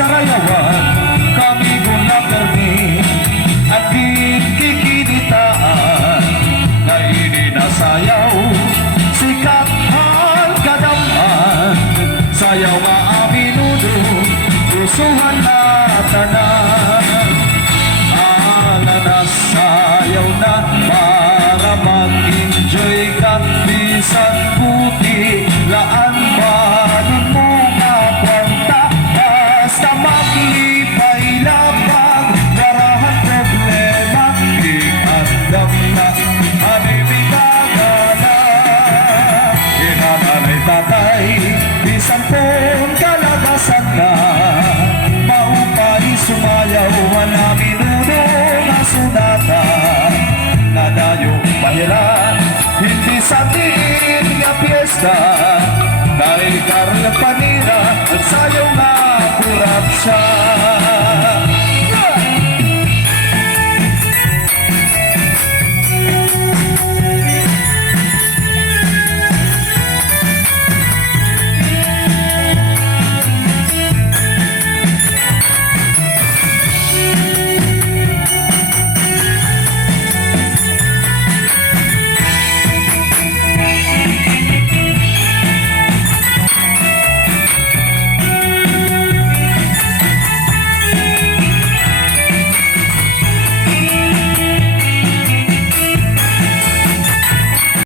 sarayawan kami gunakarni at kikinitaan na ininasayaw sikat ang kadaman sayaw nga aminudo usuhan na tanan nasayaw na para mag-enjoy ka bisan puti laan ba ng mga kwanta basta maglipay labang garahan problema ikandam na anibigagana inananay tatay bisan pong kalagasan na maupay sumayaw namin sunata nadayo pahiran hindi sa tingin nga piyesta dahil karang panira at sayaw nga kurapsa